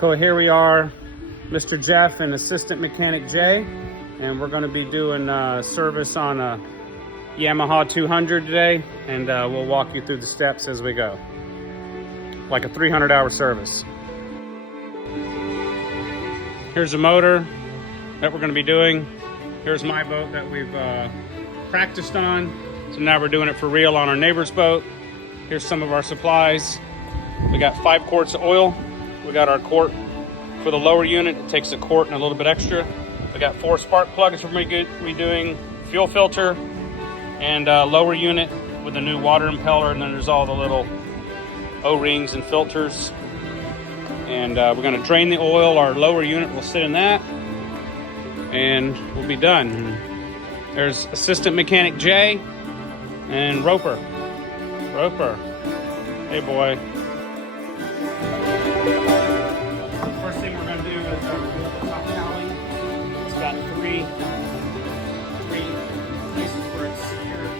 So here we are, Mr. Jeff and Assistant Mechanic Jay, and we're going to be doing service on a Yamaha 200 today, and we'll walk you through the steps as we go, like a 300-hour service. Here's the motor that we're going to be doing. Here's my boat that we've practiced on, so now we're doing it for real on our neighbor's boat. Here's some of our supplies. We got 5 quarts of oil. We got our quart for the lower unit. It takes a quart and a little bit extra. We got 4 spark plugs for redoing, fuel filter, and lower unit with a new water impeller, and then there's all the little O-rings and filters. And we're gonna drain the oil. Our lower unit will sit in that, and we'll be done. And there's Assistant Mechanic Jay and Roper. Hey boy. First thing we're going to do is remove the top cowling. It's got three places where it's secured.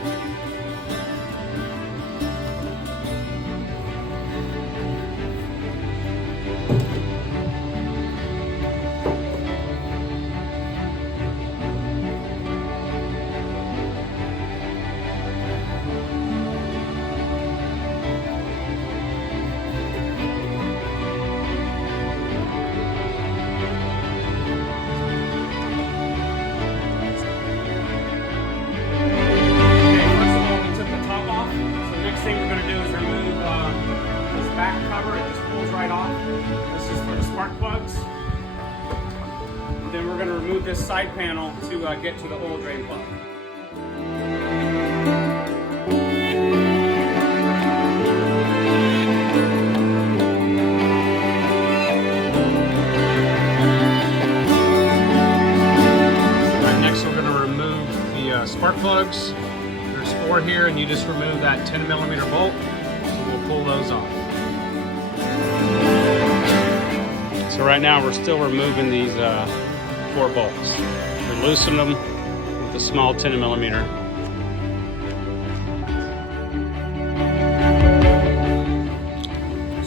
Plugs. And then we're going to remove this side panel to get to the oil drain plug. Right, next we're going to remove the spark plugs. There's 4 here, and you just remove that 10mm bolt. So we'll pull those off. So right now we're still removing these 4 bolts. We loosen them with a small 10mm.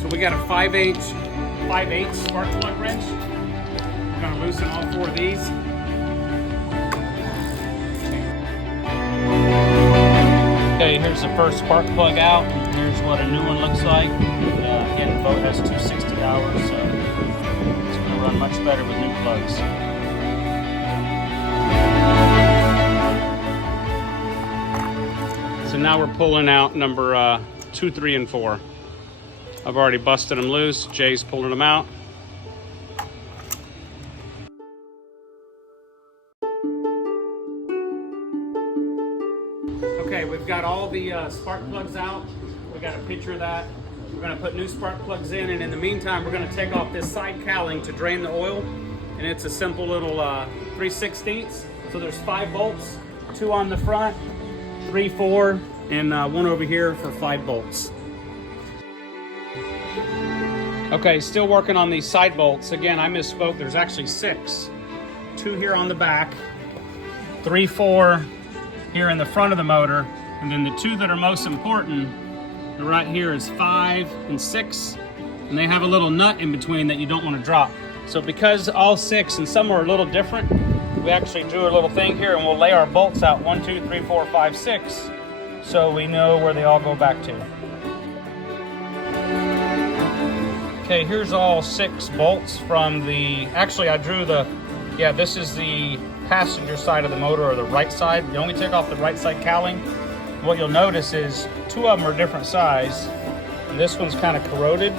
So we got a 5/8 spark plug wrench. We're going to loosen all 4 of these. Okay, here's the first spark plug out. Here's what a new one looks like. Again, the boat has 260 hours, so run much better with new plugs. So now we're pulling out number 2, 3, and 4. I've already busted them loose. Jay's pulling them out. Okay, we've got all the spark plugs out. We got a picture of that. We're going to put new spark plugs in, and in the meantime we're going to take off this side cowling to drain the oil, and it's a simple little 3/16. So there's 5 bolts, 2 on the front, 3, 4, and 1 over here for 5 bolts. Okay, still working on these side bolts. Again, I misspoke. There's actually 6. 2 here on the back, 3, 4 here in the front of the motor, and then the 2 that are most important right here is 5 and 6, and they have a little nut in between that you don't want to drop. So because all 6 and some are a little different, we actually drew a little thing here, and we'll lay our bolts out 1, 2, 3, 4, 5, 6, so we know where they all go back to. Okay, here's all 6 bolts from the, actually I drew the, this is the passenger side of the motor, or the right side. You only take off the right side cowling. What you'll notice is 2 of them are different size, and this one's kind of corroded.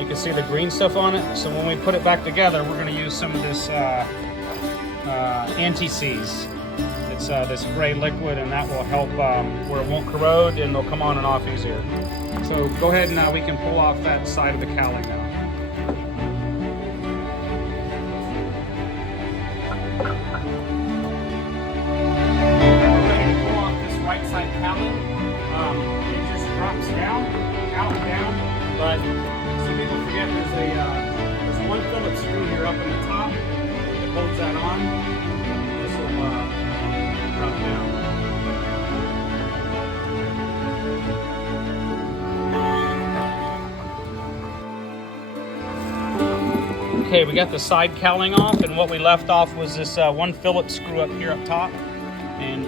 You can see the green stuff on it. So when we put it back together, we're going to use some of this anti-seize. It's this gray liquid, and that will help where it won't corrode, and they'll come on and off easier. So go ahead and we can pull off that side of the cowling now. But some people forget there's 1 Phillips screw here up in the top that holds that on. This will drop down. Okay, we got the side cowling off, and what we left off was this one Phillips screw up here up top, and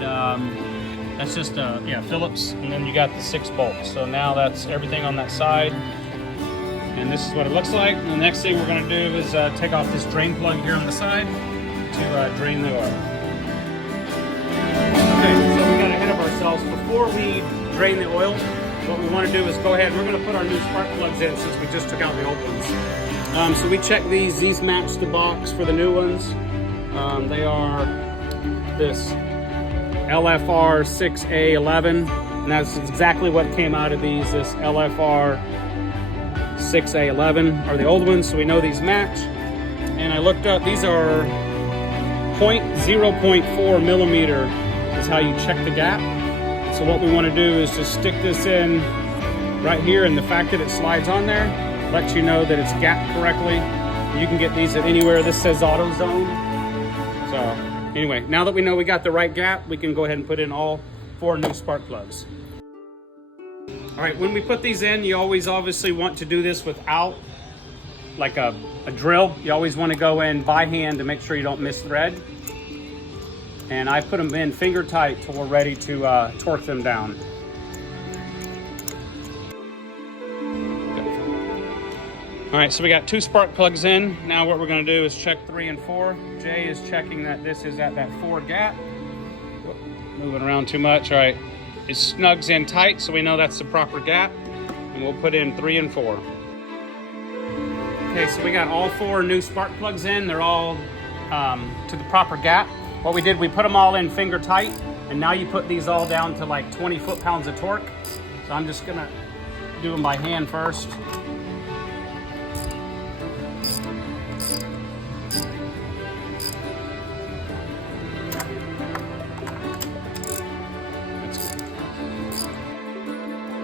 that's just Phillips, and then you got the 6 bolts. So now that's everything on that side, and this is what it looks like. And the next thing we're going to do is take off this drain plug here on the side to drain the oil. Okay, so we got ahead of ourselves. Before we drain the oil, what we want to do is go ahead. We're going to put our new spark plugs in since we just took out the old ones. So we checked these. These match the box for the new ones. They are this LFR 6A11, and that's exactly what came out of these. This LFR 6A11 are the old ones, so we know these match. And I looked up, these are 0.4 millimeter is how you check the gap. So what we want to do is just stick this in right here, and the fact that it slides on there lets you know that it's gapped correctly. You can get these at anywhere. This says AutoZone. So anyway, now that we know we got the right gap, we can go ahead and put in all 4 new spark plugs. All right, when we put these in, you always obviously want to do this without like a drill. You always want to go in by hand to make sure you don't miss thread. And I put them in finger tight till we're ready to torque them down. All right, so we got 2 spark plugs in. Now what we're gonna do is check 3 and 4. Jay is checking that this is at that 4 gap. Whoop, moving around too much. All right, it snugs in tight, so we know that's the proper gap. And we'll put in 3 and 4. Okay, so we got all 4 new spark plugs in. They're all to the proper gap. What we did, we put them all in finger tight, and now you put these all down to like 20 foot-pounds of torque. So I'm just gonna do them by hand first.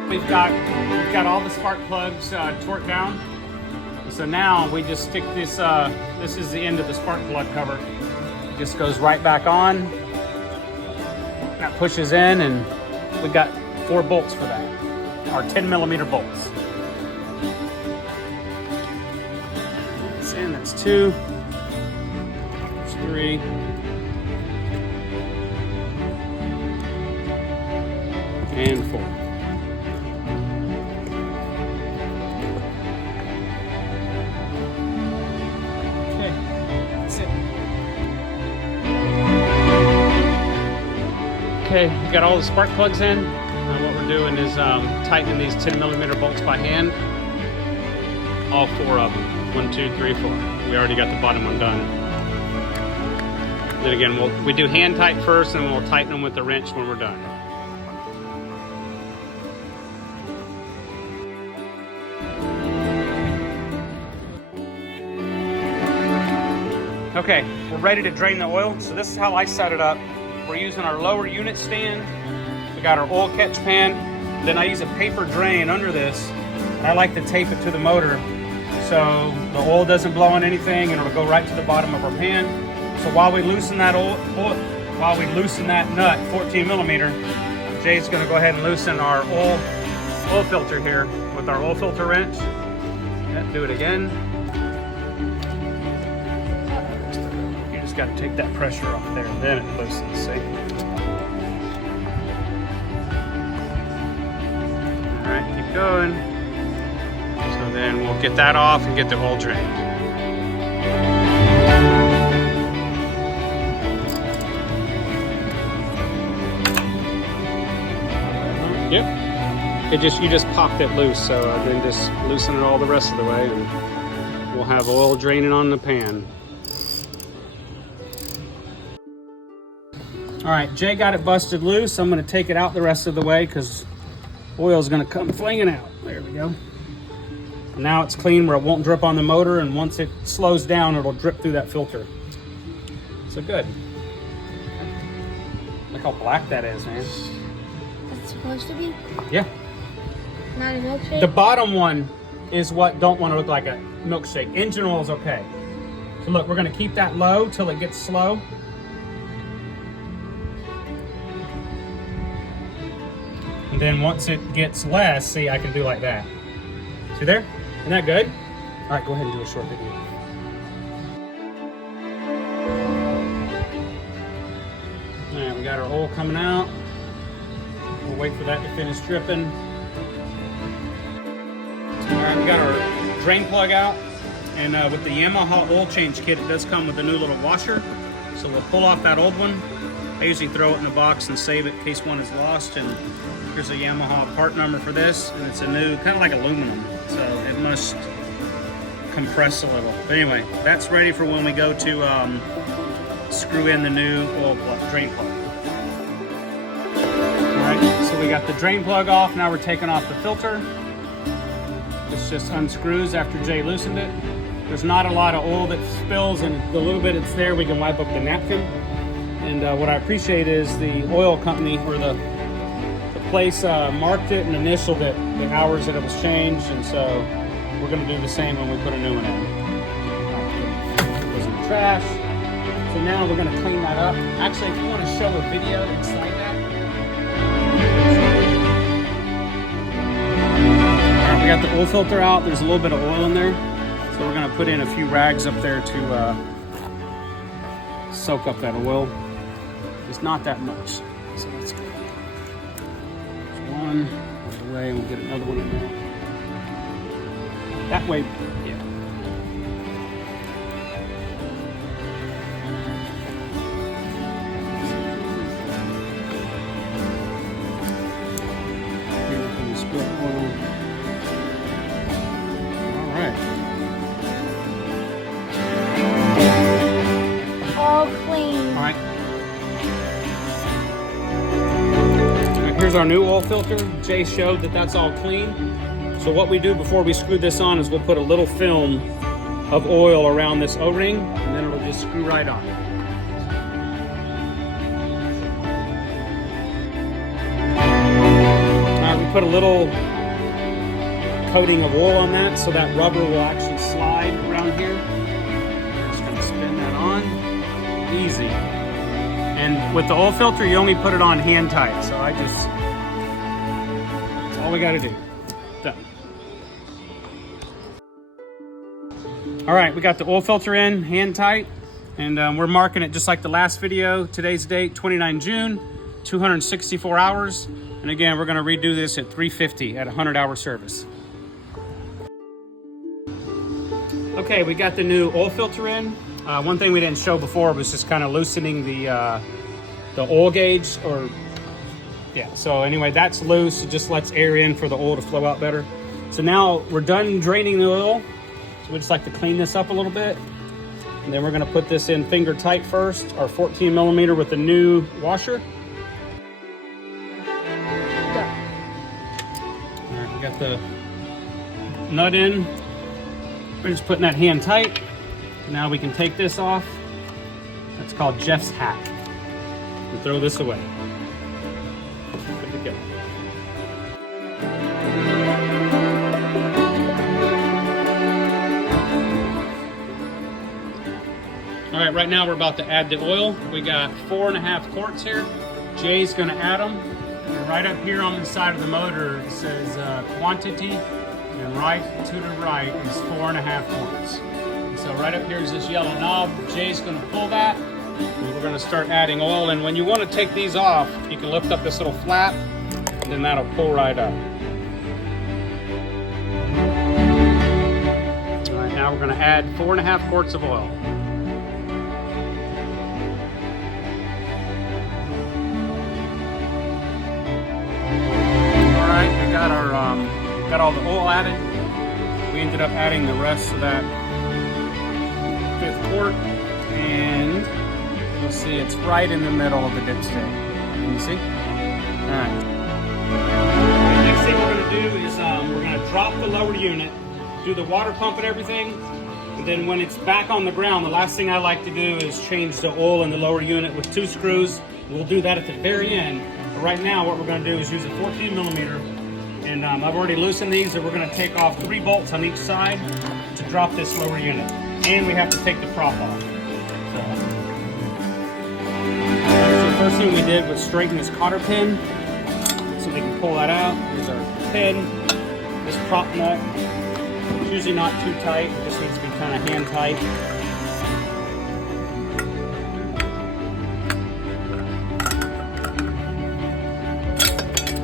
We've got all the spark plugs torqued down. So now we just stick this, this is the end of the spark plug cover. It just goes right back on. That pushes in, and we got 4 bolts for that. Our 10 millimeter bolts. That's in, that's 2. That's 3. And 4. Okay, we got all the spark plugs in. Now what we're doing is tightening these 10 millimeter bolts by hand. All 4 of them. 1, 2, 3, 4. We already got the bottom one done. Then again, we do hand tight first, and we'll tighten them with the wrench when we're done. Okay, we're ready to drain the oil. So this is how I set it up. We're using our lower unit stand. We got our oil catch pan. Then I use a paper drain under this. I like to tape it to the motor so the oil doesn't blow on anything, and it'll go right to the bottom of our pan. So while we loosen that nut, 14 millimeter, Jay's gonna go ahead and loosen our oil filter here with our oil filter wrench. Yeah, do it again. Got to take that pressure off there, and then it loosens, see? All right, keep going. So then we'll get that off and get the oil drained. Yep. You just popped it loose, so then just loosen it all the rest of the way, and we'll have oil draining on the pan. All right, Jay got it busted loose. I'm gonna take it out the rest of the way because oil's gonna come flinging out. There we go. Now it's clean where it won't drip on the motor, and once it slows down, it'll drip through that filter. So good. Look how black that is, man. That's supposed to be? Yeah. Not a milkshake? The bottom one is what don't want to look like a milkshake. Engine oil is okay. So look, we're gonna keep that low till it gets slow. And then once it gets less, see, I can do like that. See there? Isn't that good? All right, go ahead and do a short video. oil coming out. We'll wait for that to finish dripping. All right, we got our drain plug out. And with the Yamaha oil change kit, it does come with a new little washer. So we'll pull off that old one. I usually throw it in the box and save it in case one is lost. And here's a Yamaha part number for this. And it's a new, kind of like aluminum. So it must compress a little. But anyway, that's ready for when we go to screw in the new oil plug, drain plug. All right, so we got the drain plug off. Now we're taking off the filter. This just unscrews after Jay loosened it. There's not a lot of oil that spills, and the little bit it's there, we can wipe up the napkin. And what I appreciate is the oil company, or the place marked it and initialed it, the hours that it was changed, and so we're gonna do the same when we put a new one in. It was in the trash. So now we're gonna clean that up. Actually, if you wanna show a video inside that. All right, we got the oil filter out. There's a little bit of oil in there. So we're gonna put in a few rags up there to soak up that oil. It's not that much, so that's good. There's one out of the way, and we'll get another one in there. That way, yeah. Here we can spill oil. All right. Clean. All right. Here's our new oil filter. Jay showed that that's all clean. So what we do before we screw this on is we'll put a little film of oil around this O-ring, and then it'll just screw right on. All right, we put a little coating of oil on that so that rubber will actually slide around here. We're just gonna spin that on. Easy. And with the oil filter, you only put it on hand tight. So that's all we got to do. Done. All right, we got the oil filter in, hand tight, and we're marking it just like the last video. Today's date, 29 June, 264 hours. And again, we're going to redo this at 350 at 100-hour service. Okay, we got the new oil filter in. One thing we didn't show before was just kind of loosening the oil gauge, or yeah. So anyway, that's loose. It just lets air in for the oil to flow out better. So now we're done draining the oil. So we just like to clean this up a little bit, and then we're going to put this in finger tight first, our 14 millimeter with the new washer. All right, we got the nut in. We're just putting that hand tight. Now we can take this off. That's called Jeff's hack. And throw this away. Good to go. All right, right now we're about to add the oil. We got 4.5 quarts here. Jay's gonna add them. And right up here on the side of the motor, it says quantity, and right to the right is 4.5 quarts. So right up here is this yellow knob. Jay's gonna pull that, and we're gonna start adding oil. And when you wanna take these off, you can lift up this little flap, and then that'll pull right up. All right, now we're gonna add 4.5 quarts of oil. All right, we got our got all the oil added. We ended up adding the rest of that 5th quart, and you'll see it's right in the middle of the dipstick. Can you see? All right. The next thing we're going to do is we're going to drop the lower unit, do the water pump and everything, and then when it's back on the ground, the last thing I like to do is change the oil in the lower unit with 2 screws. We'll do that at the very end. But right now, what we're going to do is use a 14 millimeter. And I've already loosened these, and we're going to take off 3 bolts on each side to drop this lower unit. And we have to take the prop off. So the first thing we did was straighten this cotter pin so we can pull that out. Here's our pin, this prop nut. It's usually not too tight, it just needs to be kind of hand tight.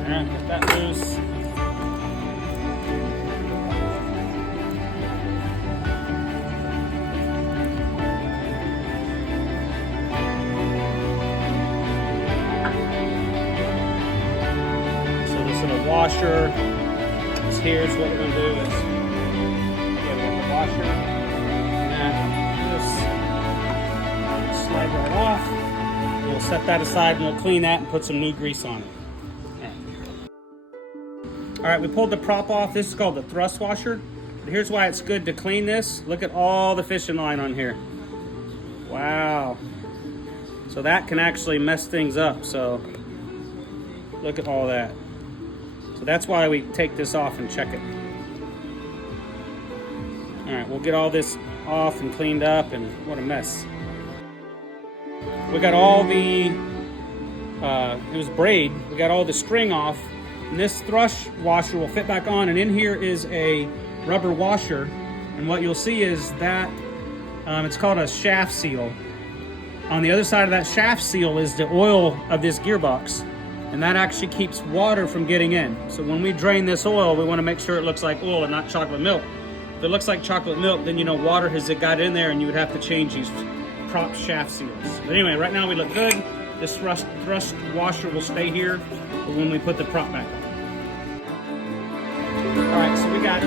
Alright, get that loose. So this little washer is here. So what we're going to do is get the washer and just slide right off. We'll set that aside and we'll clean that and put some new grease on it. All right, we pulled the prop off. This is called the thrust washer. But here's why it's good to clean this. Look at all the fishing line on here. Wow. So that can actually mess things up. So look at all that. So that's why we take this off and check it. All right, we'll get all this off and cleaned up, and what a mess. We got all the, it was braid. We got all the string off. And this thrust washer will fit back on, and in here is a rubber washer. And what you'll see is that it's called a shaft seal. On the other side of that shaft seal is the oil of this gearbox, and that actually keeps water from getting in. So when we drain this oil, we want to make sure it looks like oil and not chocolate milk. If it looks like chocolate milk, then you know water has got in there, and you would have to change these prop shaft seals. But anyway, right now we look good. This thrust washer will stay here when we put the prop back on. All right, so we got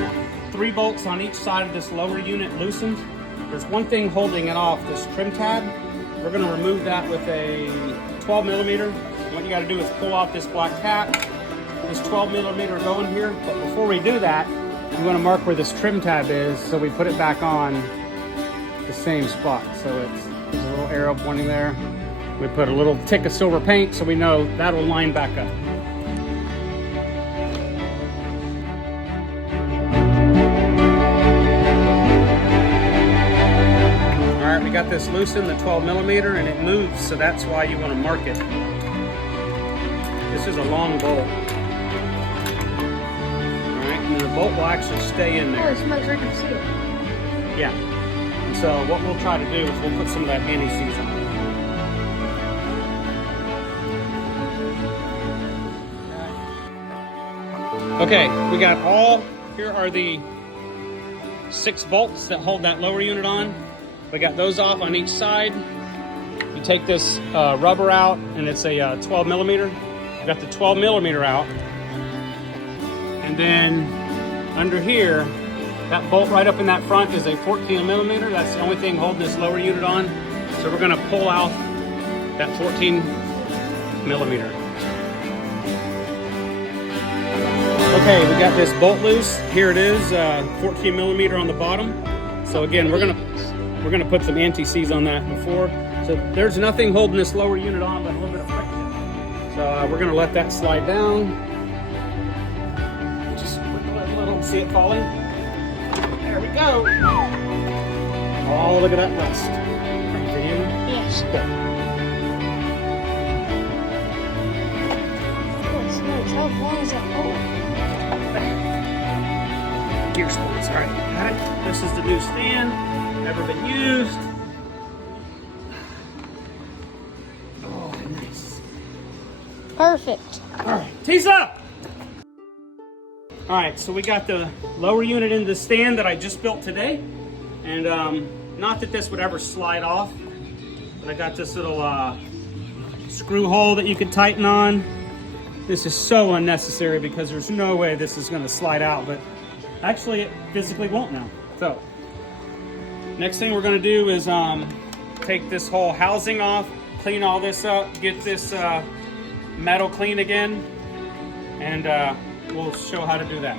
3 bolts on each side of this lower unit loosened. There's one thing holding it off, this trim tab. We're gonna remove that with a 12 millimeter. What you gotta do is pull off this black cap, this 12 millimeter go in here. But before we do that, we wanna mark where this trim tab is, so we put it back on the same spot. So there's a little arrow pointing there. We put a little tick of silver paint so we know that'll line back up. All right, we got this loosened, the 12 millimeter, and it moves, so that's why you want to mark it. This is a long bolt. All right, and the bolt will actually stay in there. Oh, it smells like I see it. Yeah. And so what we'll try to do is we'll put some of that anti-seize on. Okay, we got here are the 6 bolts that hold that lower unit on. We got those off on each side. You take this rubber out, and it's a 12 millimeter. We got the 12 millimeter out. And then under here, that bolt right up in that front is a 14 millimeter. That's the only thing holding this lower unit on. So we're gonna pull out that 14 millimeter. Okay, we got this bolt loose. Here it is, 14 millimeter on the bottom. So again, we're gonna put some anti-seize on that before. So there's nothing holding this lower unit on but a little bit of friction. So we're gonna let that slide down. Just wiggle it a little, see it falling. There we go. Oh, look at that rust. Are you videoing? Yes. Good. How long is that hole? Gear sports. All right, got it. This is the new stand. Never been used. Oh, nice. Perfect. All right, tease up. All right, so we got the lower unit in the stand that I just built today. And not that this would ever slide off, but I got this little screw hole that you could tighten on. This is so unnecessary because there's no way this is gonna slide out, but actually it physically won't now. So, next thing we're gonna do is take this whole housing off, clean all this up, get this metal clean again, and we'll show how to do that.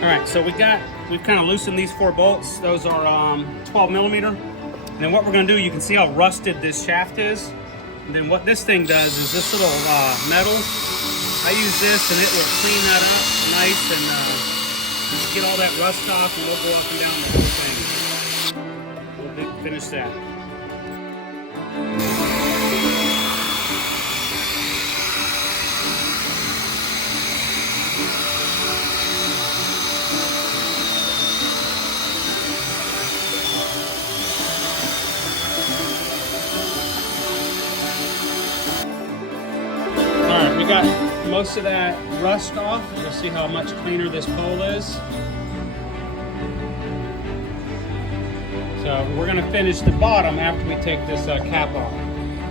All right, so we've kind of loosened these 4 bolts. Those are 12 millimeter. And then what we're gonna do, you can see how rusted this shaft is. And then what this thing does is this little metal, I use this and it will clean that up nice and get all that rust off, and we'll go up and down the whole thing. We'll finish that. got most of that rust off. You'll see how much cleaner this pole is. So we're gonna finish the bottom after we take this cap off.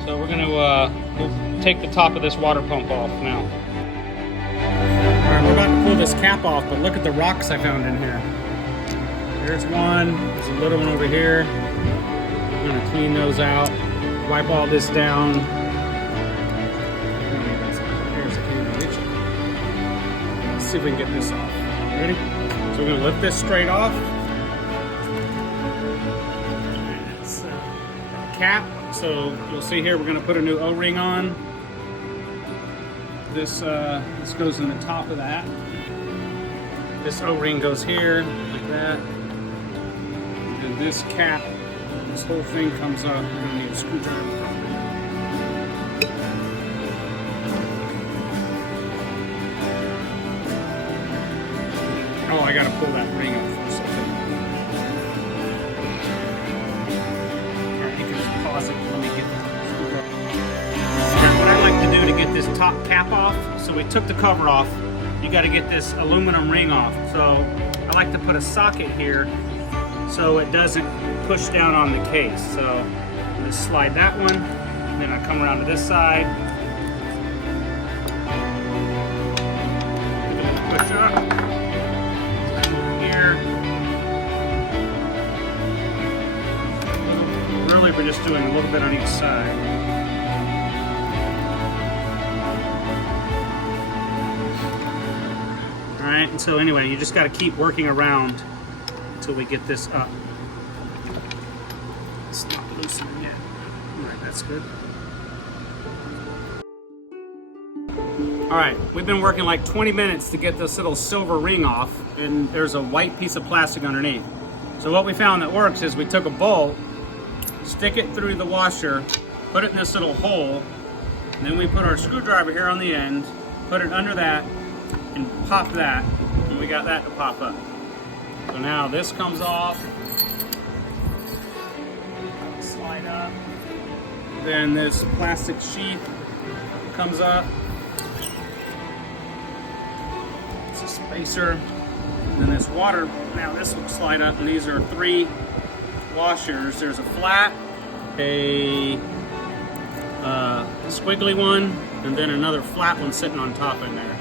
So we're gonna we'll take the top of this water pump off now. All right, we're about to pull this cap off, but look at the rocks I found in here. There's one, there's a little one over here. I'm gonna clean those out, wipe all this down. Let's see if we can get this off. Ready? So we're gonna lift this straight off. It's cap. So you'll see here we're gonna put a new O-ring on. This goes in the top of that. This O-ring goes here like that. And this cap, this whole thing comes up. We're gonna need a screwdriver probably. Oh, I gotta pull that ring up for a second. Alright, you can just pause it. Let me get the screwdriver. What I like to do to get this top cap off, so we took the cover off, you gotta get this aluminum ring off. So I like to put a socket here so it doesn't push down on the case. So I'm gonna slide that one, and then I come around to this side. Push up. Here. Really, we're just doing a little bit on each side. All right, and so anyway, you just got to keep working around until we get this up. It's not loosening yet. All right, that's good. All right, we've been working like 20 minutes to get this little silver ring off, and there's a white piece of plastic underneath. So what we found that works is we took a bolt, stick it through the washer, put it in this little hole, and then we put our screwdriver here on the end, put it under that, and pop that, and we got that to pop up. So now this comes off, slide up, then this plastic sheath comes up, it's a spacer, and then this water, now this will slide up, and these are 3 washers. There's a flat, a squiggly one, and then another flat one sitting on top in there.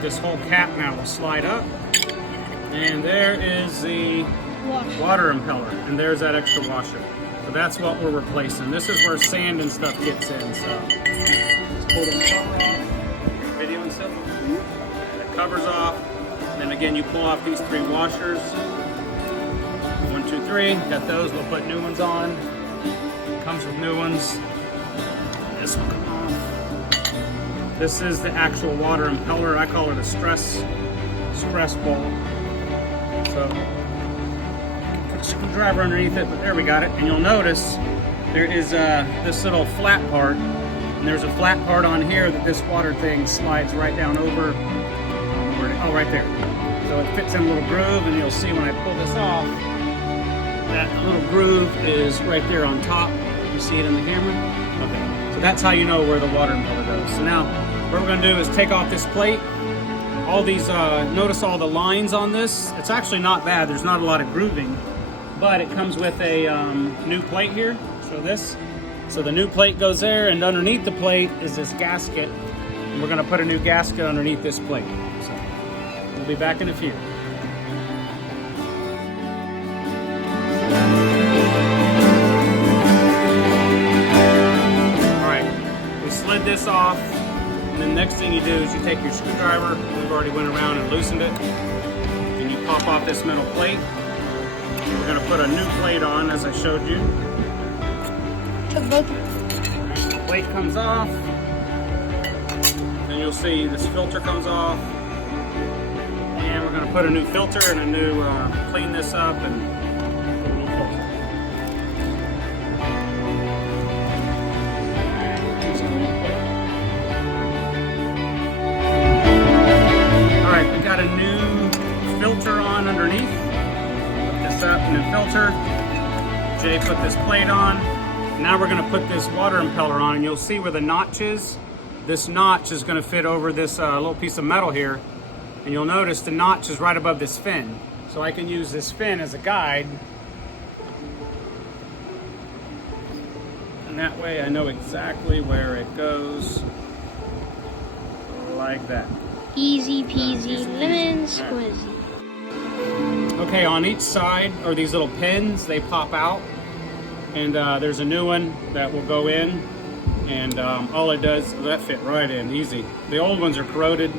This whole cap now will slide up, and there is the water impeller, and there's that extra washer. So that's what we're replacing. This is where sand and stuff gets in. So let's pull this cover off. Video and stuff. The cover's off. And then again, you pull off these 3 washers. 1, 2, 3. Got those. We'll put new ones on. Comes with new ones. This will come off. This is the actual water impeller. I call it a stress bolt. So put a screwdriver underneath it, but there we got it. And you'll notice there is this little flat part, and there's a flat part on here that this water thing slides right down over. Oh, right there. So it fits in a little groove, and you'll see when I pull this off, that little groove is right there on top. You see it in the camera? Okay. So that's how you know where the water impeller goes. So now what we're going to do is take off this plate. All these, notice all the lines on this. It's actually not bad. There's not a lot of grooving, but it comes with a new plate here. So the new plate goes there, and underneath the plate is this gasket. And we're going to put a new gasket underneath this plate. So we'll be back in a few. All right, we slid this off. And then the next thing you do is you take your screwdriver, we've already went around and loosened it, and you pop off this metal plate. We're going to put a new plate on, as I showed you. The plate comes off, then you'll see this filter comes off, and we're going to put a new filter and a new, clean this up and put a new filter. Alright, we got a new filter on underneath. Put this up, new filter. Jay put this plate on. Now we're going to put this water impeller on, and you'll see where the notch is. this notch is going to fit over this little piece of metal here. And you'll notice the notch is right above this fin. So I can use this fin as a guide. And that way I know exactly where it goes. Like that. Easy peasy, lemon squizzy. Okay, on each side are these little pins. They pop out. And there's a new one that will go in. And all it does, that fit right in, easy. The old ones are corroded.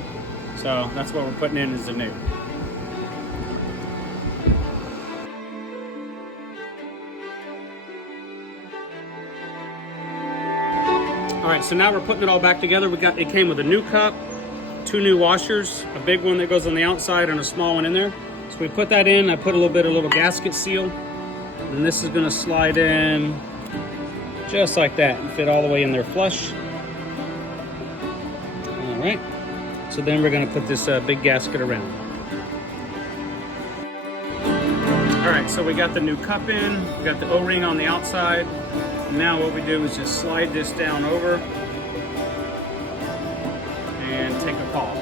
So that's what we're putting in as the new. All right, so now we're putting it all back together. It came with a new cup, 2 new washers, a big one that goes on the outside and a small one in there. So we put that in. I put a little gasket seal, and this is gonna slide in just like that and fit all the way in there flush. All right. So then we're gonna put this big gasket around. All right, so we got the new cup in, we got the O-ring on the outside. And now what we do is just slide this down over and take a pawl.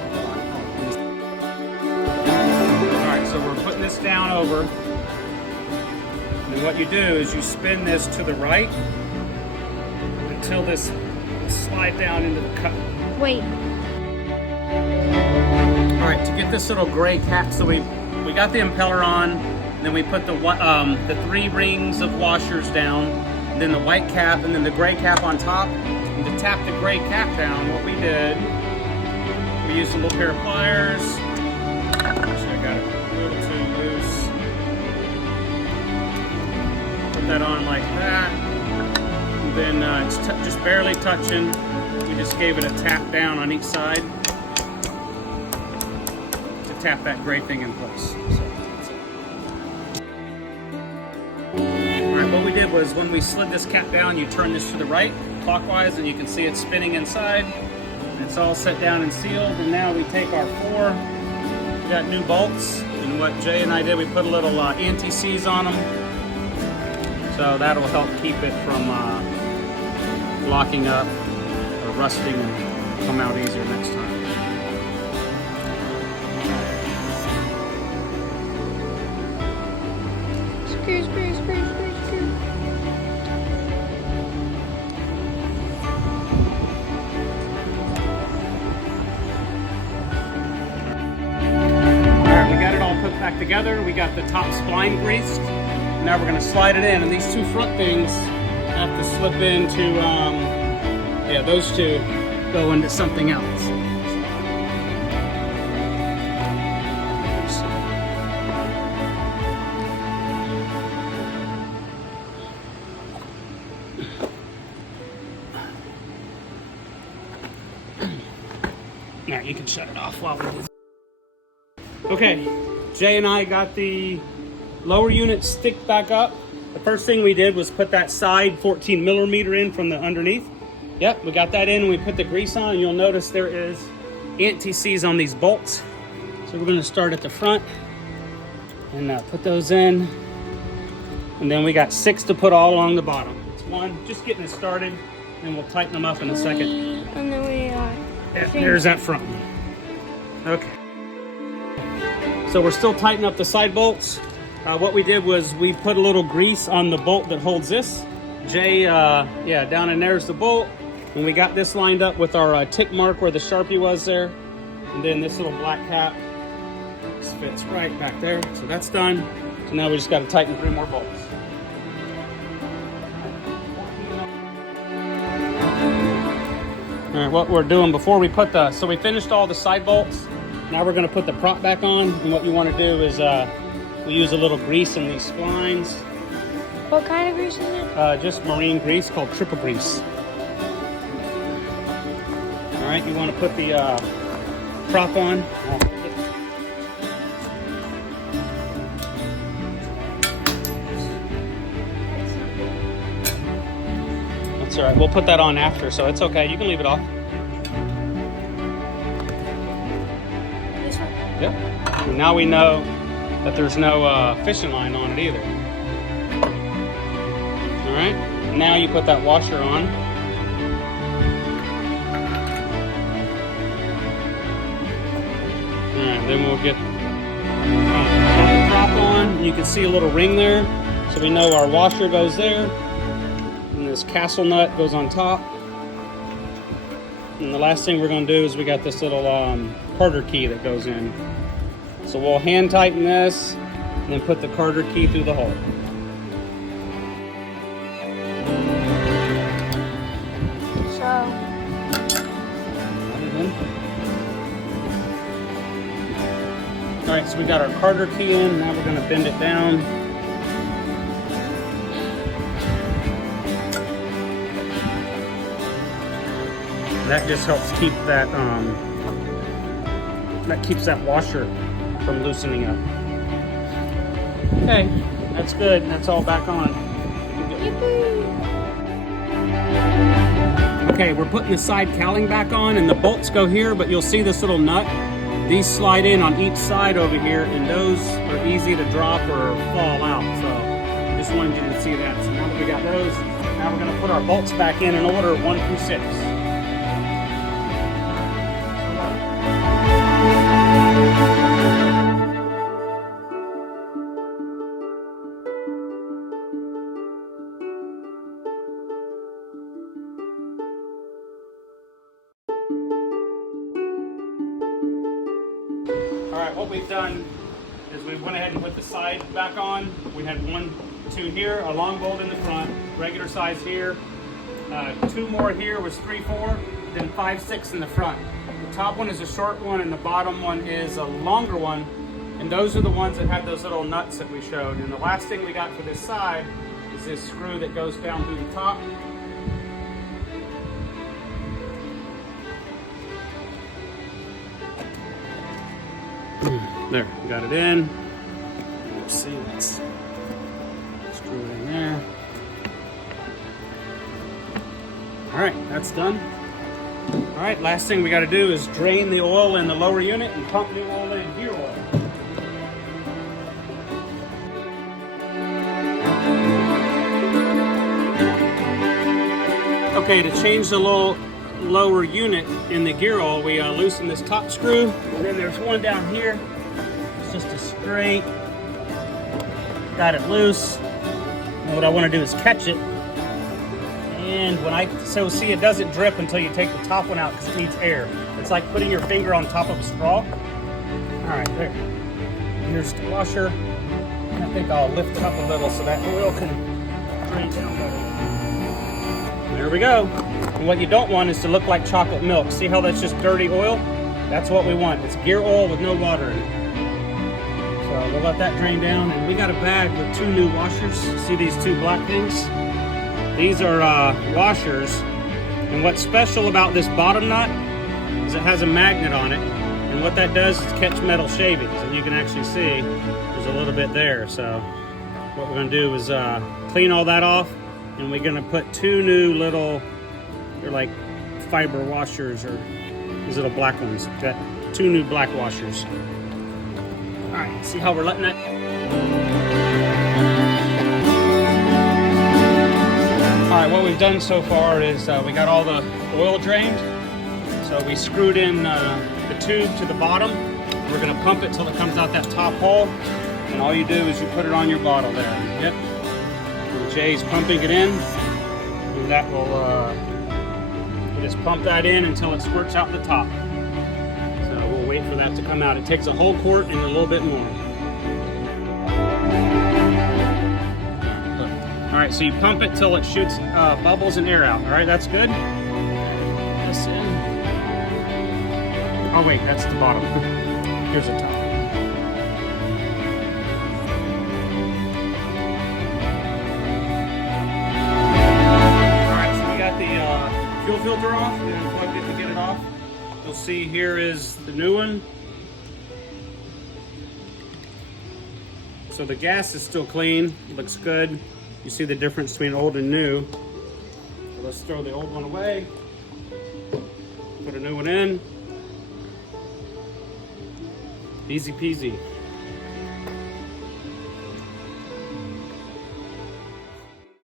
All right, so we're putting this down over. And what you do is you spin this to the right until this slide down into the cup. Wait. All right, to get this little gray cap, so we got the impeller on, then we put the 3 rings of washers down, then the white cap, and then the gray cap on top. And to tap the gray cap down, what we did, we used a little pair of pliers. Actually, I got it a little too loose. Put that on like that. And then it's just barely touching. We just gave it a tap down on each side. Tap that gray thing in place. So that's it. All right, what we did was when we slid this cap down, you turn this to the right clockwise and you can see it spinning inside. It's all set down and sealed. And now we take our 4, we got new bolts, and what Jay and I did, we put a little anti-seize on them. So that'll help keep it from locking up or rusting and come out easier next time. Screw. Alright, we got it all put back together. We got the top spline greased. Now we're going to slide it in, and these 2 front things have to slip into, yeah, those 2 go into something else. Now you can shut it off while we do this. Okay, Jay and I got the lower unit stick back up. The first thing we did was put that side 14 millimeter in from the underneath. Yep, we got that in and we put the grease on. You'll notice there is anti-seize on these bolts. So we're gonna start at the front and put those in. And then we got 6 to put all along the bottom. It's 1, just getting it started, and we'll tighten them up in a second. And then we Yeah, there's that front one. Okay. So we're still tightening up the side bolts. What we did was we put a little grease on the bolt that holds this. Jay, yeah, down in there's the bolt. And we got this lined up with our tick mark where the Sharpie was there. And then this little black cap, this fits right back there. So that's done. So now we just got to tighten 3 more bolts. All right, what we're doing before we put so we finished all the side bolts. Now we're gonna put the prop back on. And what you wanna do is we use a little grease in these splines. What kind of grease is it? Just marine grease called triple grease. All right, you wanna put the prop on. That's all right, we'll put that on after, so it's okay, you can leave it off. This one? Yep. And now we know that there's no fishing line on it either. All right, now you put that washer on. Alright, then we'll get the prop on. You can see a little ring there, so we know our washer goes there. And this castle nut goes on top. And the last thing we're going to do is we got this little Carter key that goes in. So we'll hand tighten this and then put the Carter key through the hole. Alright, so we got our Carter key in, now we're going to bend it down. That just helps keep that, keeps that washer from loosening up. Okay, that's good, that's all back on. Okay, we're putting the side cowling back on and the bolts go here, but you'll see this little nut. These slide in on each side over here, and those are easy to drop or fall out. So just wanted you to see that. So now that we got those, now we're going to put our bolts back in order 1 through 6. Alright, what we've done is we went ahead and put the side back on. We had 1, 2 here, a long bolt in the front, regular size here. 2 more here was 3, 4, then 5, 6 in the front. The top one is a short one and the bottom one is a longer one. And those are the ones that have those little nuts that we showed. And the last thing we got for this side is this screw that goes down through the top. There, got it in. Let's see, let's screw it in there. All right, that's done. All right, last thing we got to do is drain the oil in the lower unit and pump new oil in gear oil. Okay, to change the lower unit in the gear oil, we loosen this top screw, and then there's one down here. It's just a straight, got it loose. And what I want to do is catch it, and see, it doesn't drip until you take the top one out because it needs air. It's like putting your finger on top of a straw. All right, there. Here's the washer. I think I'll lift it up a little so that oil can drain down better. There we go. And what you don't want is to look like chocolate milk. See how that's just dirty oil? That's what we want. It's gear oil with no water in it. So we'll let that drain down. And we got a bag with 2 new washers. See these 2 black things? These are washers. And what's special about this bottom nut is it has a magnet on it. And what that does is catch metal shavings. And you can actually see there's a little bit there. So what we're going to do is clean all that off. And we're going to put 2 new little, they're like fiber washers, or these little black ones. Got 2 new black washers. All right, see how we're letting that? All right, what we've done so far is we got all the oil drained. So we screwed in the tube to the bottom. We're gonna pump it till it comes out that top hole. And all you do is you put it on your bottle there. Yep. And Jay's pumping it in. And that will, we just pump that in until it squirts out the top. So we'll wait for that to come out. It takes a whole quart and a little bit more. All right, so you pump it till it shoots bubbles and air out. All right, that's good. This in. Oh wait, that's the bottom. Here's the top. All right, so we got the fuel filter off. We unplugged it to get it off. You'll see here is the new one. So the gas is still clean. Looks good. You see the difference between old and new. So let's throw the old one away. Put a new one in. Easy peasy.